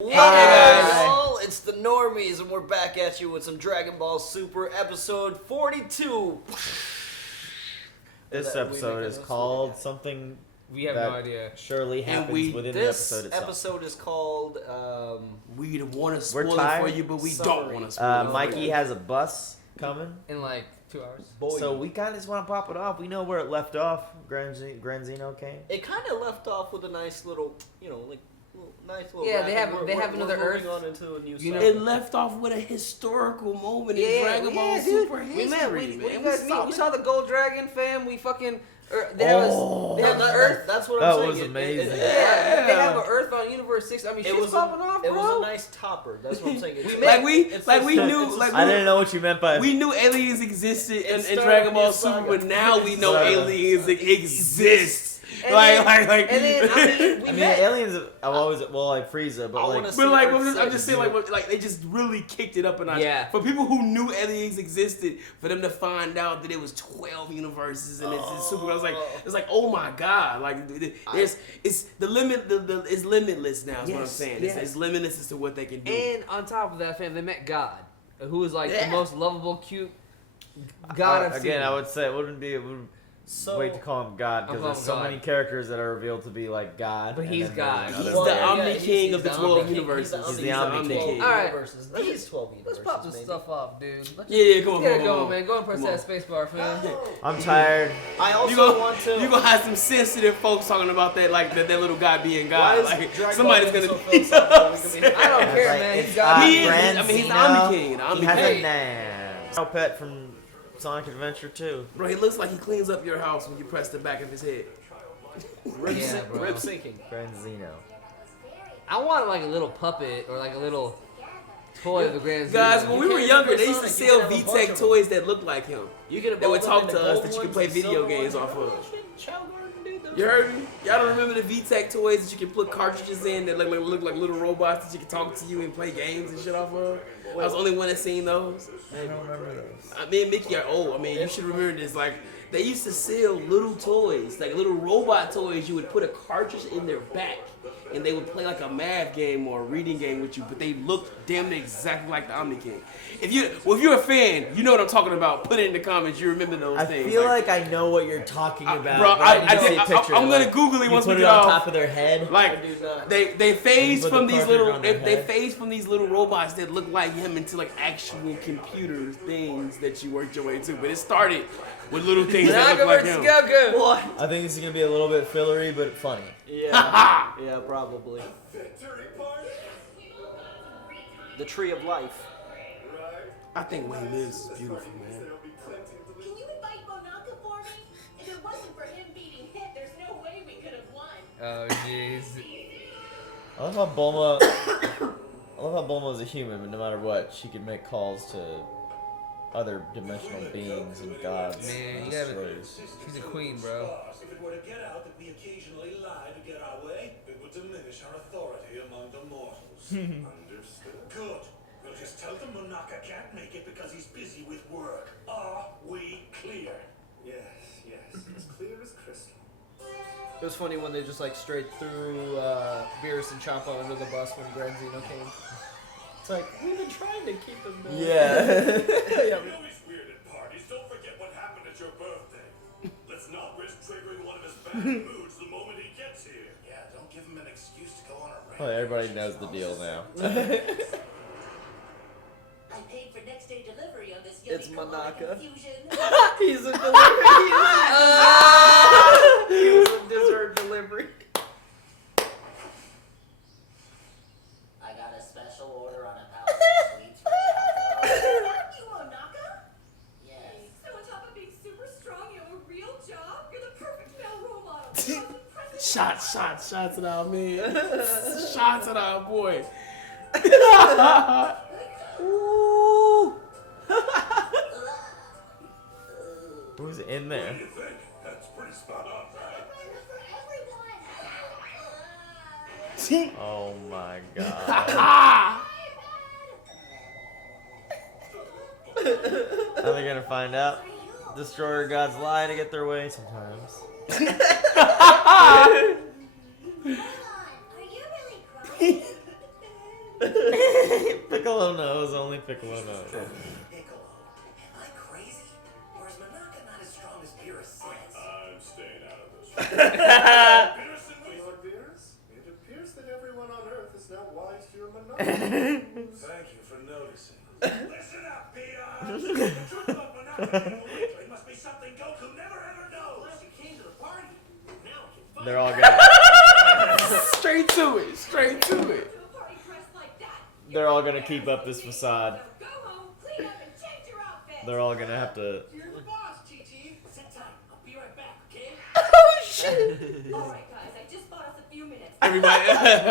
Hey guys, all, it's the Normies, and we're back at you with some Dragon Ball Super episode 42. This episode is called something We have that no idea. surely happens within the This episode itself. episode is called, We want to We're spoil it tired. for you, but we Summary. don't want to spoil it for Mikey you. has a bus coming, In like 2 hours. so we kind of just want to pop it off. We know where it left off. Granzino came. it kind of left off with a nice little, nice little Yeah, wrap. they have another we're moving Earth. on into a new You know- It left off with a historical moment in Dragon Ball dude. Super We history, met. man. You guys meet. We saw the Gold Dragon fam. We fucking. They have Oh. they have that, Earth. That's what I'm That saying. was amazing. Yeah, they have an Earth on Universe 6. I mean, It shit's was popping off, It bro. was a nice topper. That's what I'm saying. It's- met- I didn't know what you meant by. We knew aliens existed in started Dragon Ball being Super, saga. but now we know Saga. aliens exist. And Like, then, we I mean, met. aliens. I've always like Frieza, but I like wanna But like, Earth I'm just saying, six. like they just really kicked it up a notch. Yeah. For people who knew aliens existed, for them to find out that it was 12 universes and it's super, it's like, oh my god, like it's the limit, it's limitless now. Is what I'm Yes, saying. yes. It's limitless as to what they can do. And on top of that, fam, they met God, who is like the most lovable, cute God I've seen. again, I would say it wouldn't be. It would So, wait to call him God because I'll there's call so him many God. characters that are revealed to be like God. But and he's then God. there's He's other- the Omni he's King of the the 12 Omni King. universes. He's the Omni King. All right. Universes. That is 12 universes. Let's pop this maybe. stuff off, dude. Let's Yeah, come on, get it come going, on. man. Go and press Come that on. space bar, fam. I'm tired. I also You gonna, want to. you gonna have some sensitive folks talking about that, like that little guy being Why God. is Like Dragon somebody's Ball gonna so be. philosophical? I don't care, Like, man. it's He's God. He is. I mean, he's the Omni King. The Omni He has King. a name. No pet from Sonic Adventure 2. Bro, he looks like he cleans up your house when you press the back of his head. Yeah, bro. Rib sinking. Granzino. I want like a little puppet or like a little toy of the Grand Guys, Zero. when we were can't younger, play they used to Sonic, you sell can have a bunch VTech of them. toys that looked like him. You can They would evolve talk them to into us that you gold could play ones, video silver games ones. off of. Chow Garden did those. You heard me? Y'all don't remember the VTech toys that you can put cartridges in that look like little robots that you can talk to you and play games and shit off of? I was the only one that seen those. I don't remember those. Me and Mickey are old. I mean, you should remember this. Like, they used to sell little toys, like little robot toys. You would put a cartridge in their back, and they would play like a math game or a reading game with you. But they looked damn near exactly like the Omni King. If you're a fan, you know what I'm talking about. Put it in the comments. You remember those I things. feel like I know what you're talking about. bro, but I need to see a I- picture. I'm gonna like, Google it you once we put it get on off. top of their head. Like I do not. they phase Put the from these cartridge little on their they head. phase from these little robots that look like him into like actual computer things that you worked your way to. But it started with little things that Naga look like versus him. Goku. What? I think this is gonna be a little bit fillery, but funny. Yeah. Yeah, probably. The Tree of Life. I think Wayne lives is beautiful, man. Can you invite Monaka for me? If it wasn't for him beating Hit, there's no way we could have won. Oh, jeez. I love how Bulma is a human, but no matter what, she can make calls to other dimensional beings and gods. Man, and you gotta- destroyers. She's a queen, bro. If it were to get out that we occasionally lie to get our way, it would diminish our authority among the mortals. Understood? Good. We'll just tell them Monaka can't make it because he's busy with work. Are we clear? Yes, as clear as crystal. It was funny when they just like straight threw Beerus and Champa under the bus when Granzino came. It's like, we've been trying to keep him down. Yeah. Yeah. You know he's weird at parties. Don't forget what happened at your birthday. Let's not risk triggering one of his bad moods the moment he gets here. Yeah, don't give him an excuse to go on a rant. Well, everybody knows the deal now. I paid for next day delivery on this It's yummy Kamala Monaka. confusion. He's a delivery. He was a dessert delivery. I got a special order on a pallet of sweets for Taco. You Monaka? Yes. So on top of being super strong, you have a real job? You're the perfect male role model. The most impressive Shots at our man. Shots at our boy. Ooh. Who's in there? What do you think? That's pretty spot on, right? for everyone. Oh my god. Are they gonna find out? Destroyer gods lie to get their way sometimes. Hold on. Are you really crying? Piccolo knows. Only Piccolo knows. Piccolo, am I crazy? Or is Monaka not as strong as Beerus says? I'm staying out of this. Lord Beerus, it appears that everyone on Earth is now wise to your Monaka. Thank you for noticing. Listen up, peons! The truth about Monaka getting away must be something Goku never ever knows. Unless you came to the party. Now we can find They're all gonna. Straight to it. Straight to it. To a party dressed like that. They're all gonna keep up this facade. So go home, clean up, and change your outfit. They're all gonna have to. You're the boss, TT. Sit tight. I'll be right back, okay? All right, guys, I just bought us a few minutes. Everybody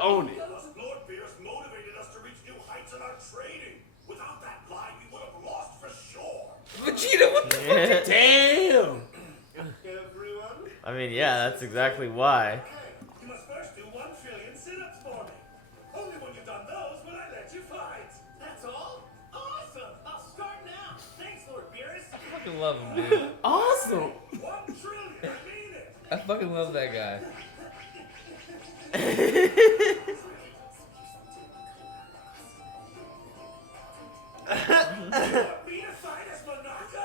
own it. Lord Beerus motivated us to reach new heights in our trading. Without that line, we would have lost for sure. Vegeta, what the fuck? Damn. Everyone? I mean, yeah, that's exactly why. Okay, you must first do 1 trillion sit-ups for me. Only when you've done those will I let you fight. That's all? Awesome. I'll start now. Thanks, Lord Beerus. I fucking love him, dude. Awesome. 1 trillion, I mean it. I fucking love that guy. Be as fine as Monaka.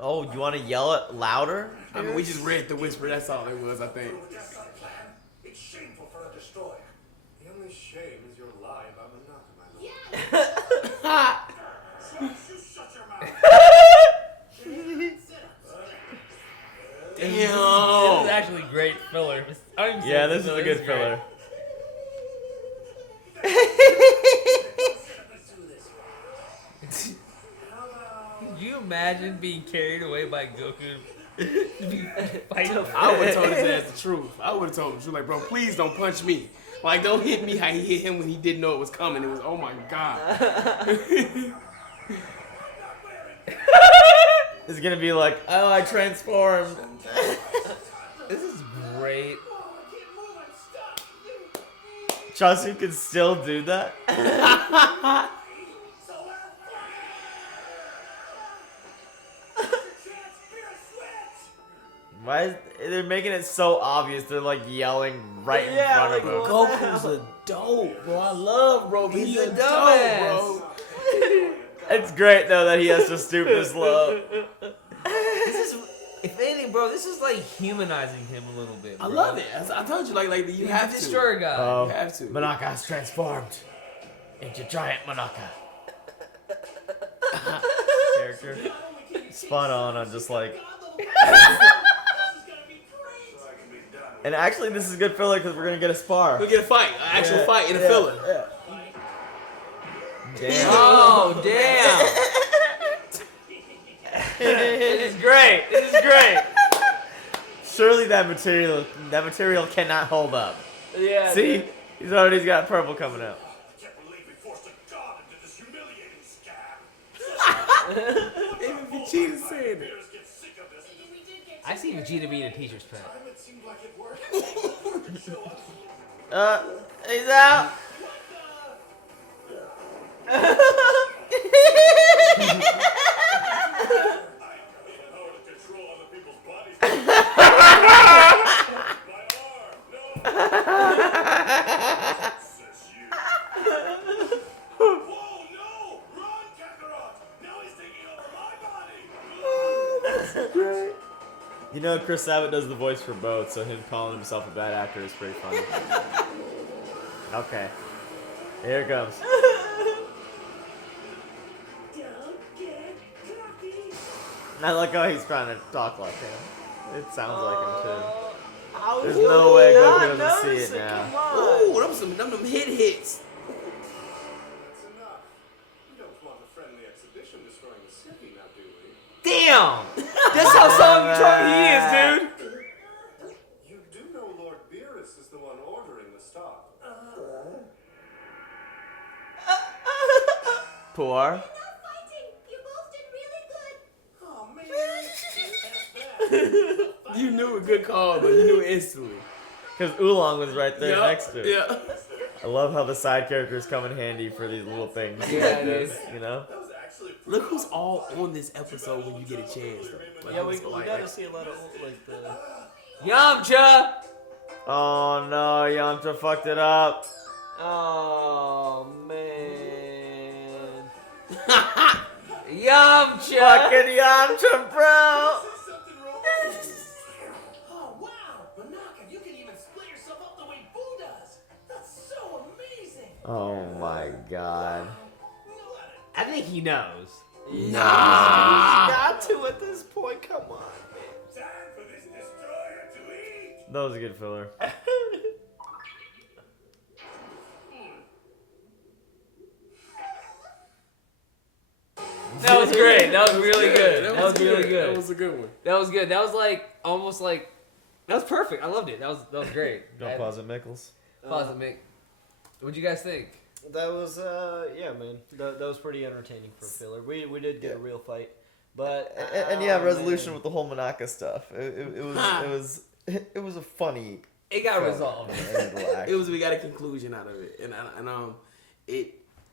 Oh, you want to yell it louder? I mean, we just read the whisper. That's all it was, I think. With that kind of plan, it's shameful for a destroyer. The only shame is your lie about Monaka, my lord. You shut your mouth. This is Damn. actually great filler. Yeah, this is a good filler. Let's do this. Could you imagine being carried away by Goku? Fighting I would have told his ass the truth. I would have told him the truth. Like, bro, please don't punch me. Like, don't hit me how he hit him when he didn't know it was coming. It was, oh my god. It's gonna be like, oh, I transformed. This is great. Chasu can still do that. Why is they're making it so obvious? They're like yelling right in front of him. Goku's a dope, bro. I love bro. He's a dope, dumbass. bro. It's great though that he has to stoop this low. This is, if anything, bro, this is like humanizing him a little bit. I bro. love it. I told you, like you He's have a to. destroyer guy. Oh, You have to. Monaka has transformed into giant Monaka. Character spot on. I'm just like. And actually, this is good filler because we're gonna get a spar. We'll get a fight, an actual fight in a filler. Yeah. Damn. Oh, damn. This is great. This is great. Surely that material cannot hold up. Yeah. See, dude. he's already got purple coming out. I can't believe we forced a god into this humiliating scam. Even Vegeta saying it. Beerus gets sick of this. I see Vegeta being a teacher's pet. It seemed like it worked. He's out. Power to control other people's bodies. My arm, no. Says you. Whoa, no! Run, Kakarot! Now he's taking over my body. You know, Chris Sabat does the voice for both, so him calling himself a bad actor is pretty funny. Okay, here it comes. Don't get cocky. I like how he's trying to talk like him. It sounds like him too. There's no way Goku doesn't see it now. Ooh, them hit hits. That's enough. We don't want a friendly exhibition destroying the city now, do we? Damn. That's how strong he is, dude. You do know Lord Beerus is the one ordering the stop. Poor. Enough fighting. You both did really good. Oh, man. You knew a good call, but you knew it instantly. Because Oolong was right there next to it. Yeah. I love how the side characters come in handy for these little things. Yeah, like it this, is. you know? That was actually Look who's all on this episode when you get a chance. Though. Like, who's like- see a lot of like the. Yamcha. Oh no, Yamcha fucked it up. Oh man. Yamcha! Fucking Yamcha, bro! Something wrong? Oh, wow! Banaka, you can even split yourself up the way Boo does! That's so amazing! Oh my god. I think he knows. He's got to at this point. Come on. Time for this destroyer to eat! That was a good filler. That was great. That was really good. That was really good. That was a good one. That was good. That was like almost like that was perfect. I loved it. That was great. Don't pause it, Mickles. Pause it, Mick. What'd you guys think? That was yeah, man. That was pretty entertaining for a filler. We did get a real fight, but And yeah, oh, resolution man. with the whole Monaka stuff. It was a funny. It got film. resolved. And relaxed. It was. We got a conclusion out of it, and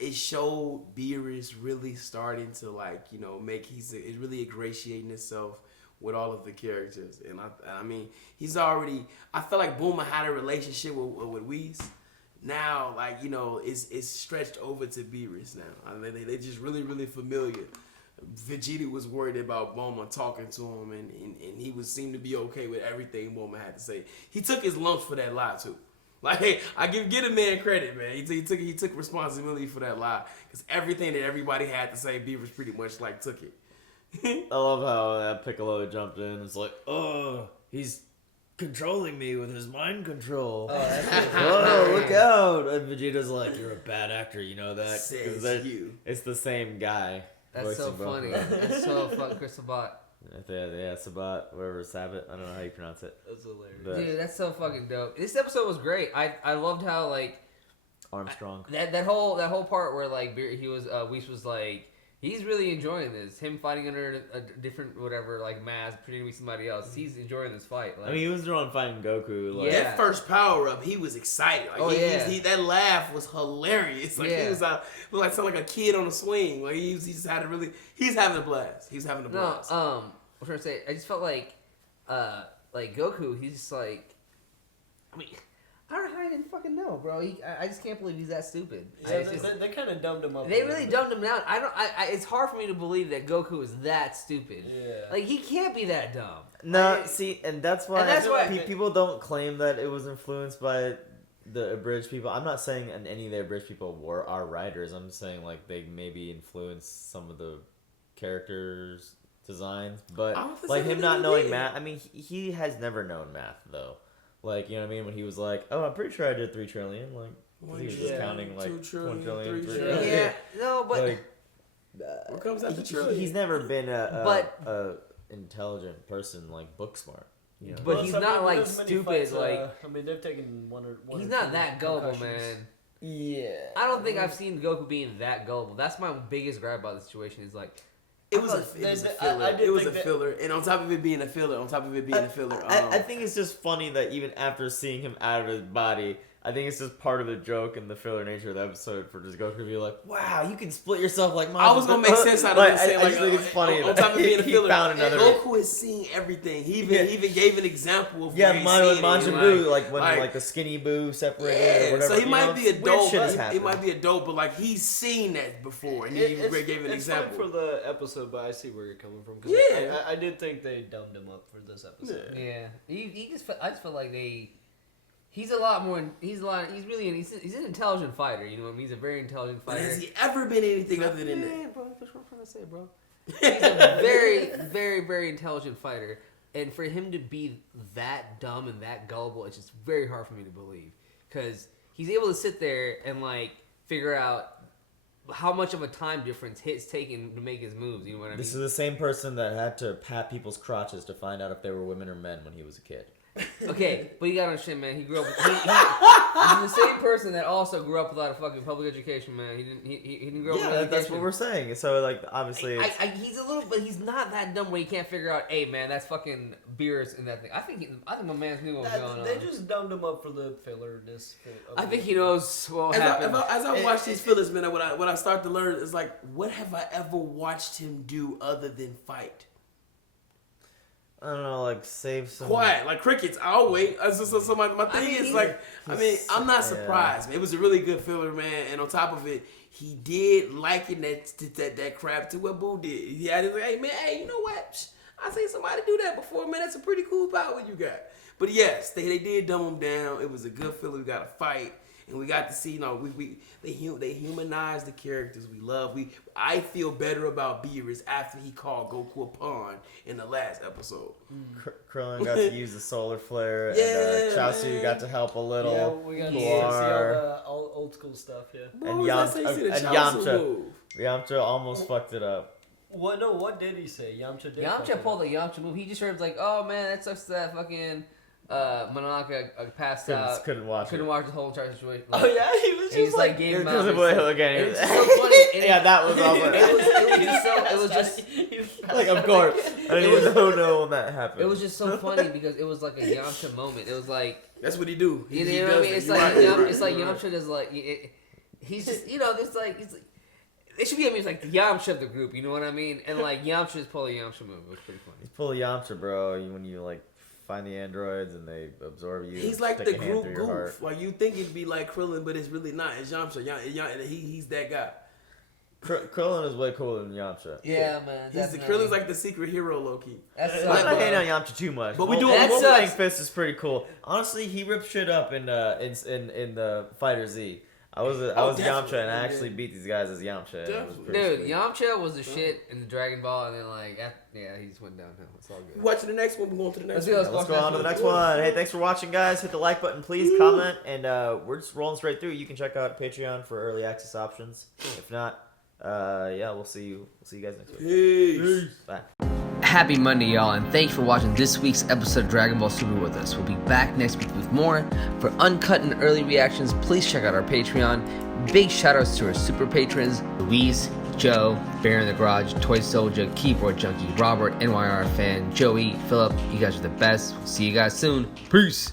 it showed Beerus really starting to like make he's really ingratiating himself with all of the characters, and I mean he's already. I feel like Bulma had a relationship with Whis. Now, like it's stretched over to Beerus now. I mean, they just really familiar. Vegeta was worried about Bulma talking to him, and he seemed to be okay with everything Bulma had to say. He took his lumps for that lie too. Like, hey, I get a man credit, man. He took responsibility for that lie, because everything that everybody had to say, Beerus pretty much like took it. I love how that Piccolo jumped in. It's like, oh, he's controlling me with his mind control. Oh, look out! And Vegeta's like, you're a bad actor, you know that? 'Cause Says you. It's the same guy. That's so voicing both funny. of them. That's so fun, Crystal Bot. Yeah, Sabat, whatever, Sabat. I don't know how you pronounce it. That's hilarious. But Dude, that's so fucking dope. This episode was great. I loved how like Armstrong. that whole part where like Whis was like he's really enjoying this. Him fighting under a different whatever like mask, pretending to be somebody else. He's enjoying this fight. Like, I mean, he was drawing fighting Goku. Like, Yeah. That first power up, he was excited. Like, Oh, yeah. that laugh was hilarious. Like Yeah. he was out, looked like sound like a kid on a swing. Like he just had a he's having a blast. He's having a no, blast. I'm trying to say, I just felt like Goku. He's just like, I mean. I don't know how I didn't fucking know, bro. I just can't believe he's that stupid. Yeah, they kind of dumbed him up. They really dumbed him down. It's hard for me to believe that Goku is that stupid. Yeah. Like he can't be that dumb. No, Like, see, and that's why, people don't claim that it was influenced by the abridged people. I'm not saying any of the abridged people are writers. I'm saying like they maybe influenced some of the characters' designs, but like him not knowing math. I mean, he has never known math though. Like, you know what I mean? When he was like, oh, I'm pretty sure I did 3 trillion. Like, 'cause he was just counting like 2 trillion, 1 trillion, 3 3 trillion. trillion. yeah, no, but Like, What comes after trillion? he's never been But- a intelligent person, like book smart. You know? But Well, he's some not people- like there's many stupid. fights, Like I mean, they've taken one or he's two not that gullible, concussions. man. Yeah. I don't think I've seen Goku being that gullible. That's my biggest gripe about the situation. Is like It was a I filler. did It was a think that- filler, and on top of it being a filler, I think it's just funny that even after seeing him out of his body, I think it's just part of the joke and the filler nature of the episode for just Goku to be like, wow, you can split yourself like mine. I was gonna make sense out of it. Saying, I just think it's funny on that top of being a he filler, found another. Goku is seeing everything. He even gave an example of Yeah, where he's mine with seeing it. Majin Buu, like when like the skinny Buu separated or whatever. So he you might know, be a weird dope. shit has He happened. might be a dope, but like he's seen that before, and he gave an It's example. fine for the episode, but I see where you're coming from. 'Cause Yeah. I did think they dumbed him up for this episode. yeah, I just felt like he's a lot more. He's an intelligent fighter. You know what I mean? He's a very intelligent But fighter. has he ever been anything other than that? Yeah, bro. That's what I'm trying to say, bro. He's a very, very, very intelligent fighter, and for him to be that dumb and that gullible, it's just very hard for me to believe. Because he's able to sit there and like figure out how much of a time difference it's taking to make his moves. You know what I mean? This is the same person that had to pat people's crotches to find out if they were women or men when he was a kid. Okay, but you gotta understand, man. He grew up. He's the same person that also grew up without a fucking public education, man. He didn't grow up. Yeah, with that's education. what we're saying. So like, obviously, it's, He's a little, but he's not that dumb where he can't figure out. Hey, man, that's fucking Beerus and that thing. I think my man knew what was going on. They just dumbed him up for the fillerness. I think he knows what happened. As I watch these fillers, man, what I start to learn is like, what have I ever watched him do other than fight? I don't know, like save some. Quiet, like crickets. I'll wait. So my thing is like, I'm not surprised. Man. It was a really good filler, man. And on top of it, he did liken that crap to what Boo did. He had it like, hey man, hey, you know what? I seen somebody do that before, man. That's a pretty cool power you got. But yes, they did dumb him down. It was a good filler. We got a fight. And we got to see, you know, they humanized the characters we love. I feel better about Beerus after he called Goku a pawn in the last episode. Krillin got to use the solar flare, Yeah, and Chaozu man. got to help a little. Yeah, we got to see all the old school stuff. Yeah. And What was that say? He said a Chaozu move. Yamcha almost fucked it up. What? No, what did he say? Yamcha did. Yamcha pulled the Yamcha move. He just heard like, oh man, that sucks that fucking Monaka passed out. Couldn't watch the whole entire situation. Oh yeah, he was just like gave him it was out. again. It was so funny. And Yeah, that was awesome. it was just like, of course. I didn't even know when that happened. It was just so funny because it was like a Yamcha moment. It was like, that's what he do. You know what I mean? It's like Yamcha does like he's just, you know, it's like it should be it's like the Yamcha of the group. You know what I mean? And like Yamcha just pulled a Yamcha move. It was pretty funny. He's pull Yamcha, bro. When you like find the androids and they absorb you. He's like the stick a hand group through your goof. heart. Like you think it'd be like Krillin, but it's really not. It's Yamcha. He's that guy. Krillin is way cooler than Yamcha. Yeah, man. Krillin's like the secret hero, low key. That's I'm not hating on Yamcha too much. But we do it. Wolfgang Fist is pretty cool. Honestly, he ripped shit up in the Fighter Z. I was Yamcha and I actually beat these guys as Yamcha. It was pretty Dude, sweet. Yamcha was the shit in the Dragon Ball, and then like he just went downhill. It's all good. Watching the next one. We're going to the next one. Let's go on to the next one. Hey, thanks for watching, guys. Hit the like button, please. Comment, and we're just rolling straight through. You can check out Patreon for early access options. If not, we'll see you guys next week. Peace. Bye. Happy Monday, y'all, and thanks for watching this week's episode of Dragon Ball Super with us. We'll be back next week with more. For uncut and early reactions, please check out our Patreon. Big shoutouts to our super patrons, Luis, Joe, Bear in the Garage, Toy Soldier, Keyboard Junkie, Robert, NYR Fan, Joey, Philip. You guys are the best. We'll see you guys soon. Peace.